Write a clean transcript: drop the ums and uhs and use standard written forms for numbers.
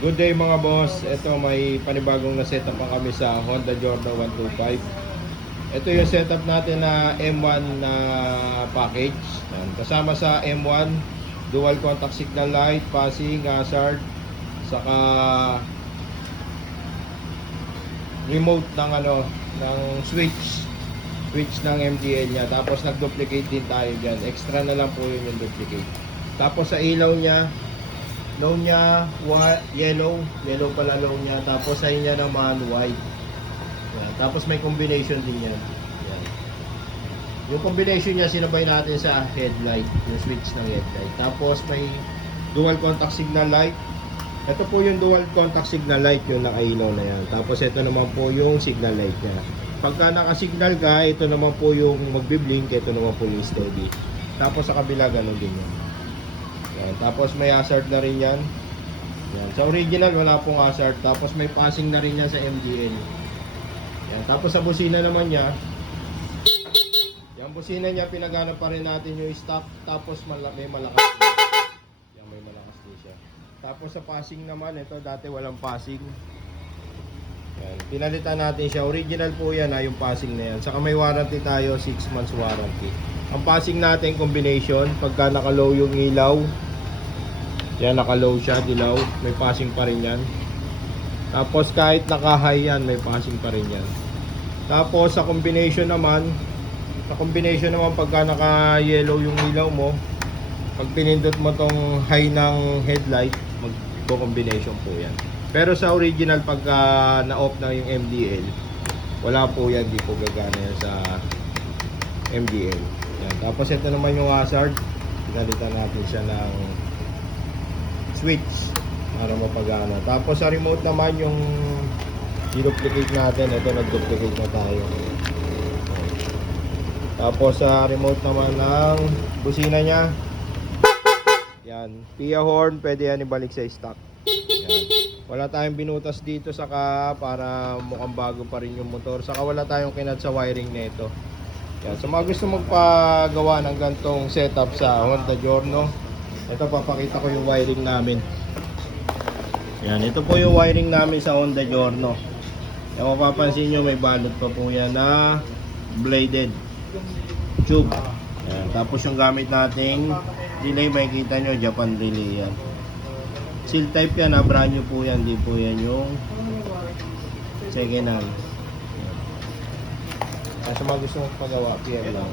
Good day mga boss. Ito may panibagong na setup pa kami sa Honda Jorno 125. Ito yung setup natin na M1 na package. Yan. Kasama sa M1, dual contact signal light, passing, hazard, saka remote ng ng switch ng MDL niya. Tapos nag-duplicate din tayo diyan. Extra na lang po yun yung duplicate. Tapos sa ilaw niya, low niya yellow pala low niya, tapos sa niya naman white. Yan. Tapos may combination din yan. Yan. Yung combination niya sinabay natin sa headlight, yung switch ng headlight. Tapos may dual contact signal light. Ito po yung dual contact signal light, yung nakailaw na yan. Tapos ito naman po yung signal light niya. Pagka naka-signal ka, ito naman po yung magbi-blink, ito naman po yung steady. Tapos sa kabila ganun din yan. Yan. Tapos may hazard na rin yan. Yan. Sa original wala pong hazard. Tapos may passing na rin yan sa MDL. Yan. Tapos sa busina naman niya, yung busina niya pinagana pa rin natin yung stock. Tapos may malakas din. Yan, may malakas din siya. Tapos sa passing naman, ito dati walang passing. Yan. Pinalitan natin siya. Original po yan yung passing na yan. Saka may warranty tayo, 6 months warranty. Ang passing natin combination, pagka naka-low yung ilaw, yan, naka-low siya, dilaw, may passing pa rin yan. Tapos kahit naka-high yan, may passing pa rin yan. Tapos sa combination naman, pagka naka-yellow yung ilaw mo, pag pinindot mo tong high ng headlight, mag-combination po yan. Pero sa original, pagka na-off na yung MDL, wala po yan, di po gagana yan sa MDL. Yan. Tapos ito naman yung hazard, pinalitan natin siya ng switch para mapagana. Tapos sa remote naman yung i-duplicate natin, ito nag-duplicate na tayo. Tapos sa remote naman ng busina niya, yan, Pia horn, pwede yan ibalik sa stock. Yan. Wala tayong binutas dito saka para mukhang bago pa rin yung motor. Saka wala tayong kinad sa wiring nito. Yan. So mga gusto magpagawa ng gantong setup sa Honda Jorno, ito papakita ko yung wiring namin. Yan, ito po yung wiring namin sa Honda Jorno. Yan, mapapansin nyo may balot pa po yan na bladed tube. Yan, tapos yung gamit nating relay, makikita nyo Japan relay yan. Seal type yan, brand new po yan, di po yan yung second hand. Yan. Sa mga gusto magpagawa, PM lang.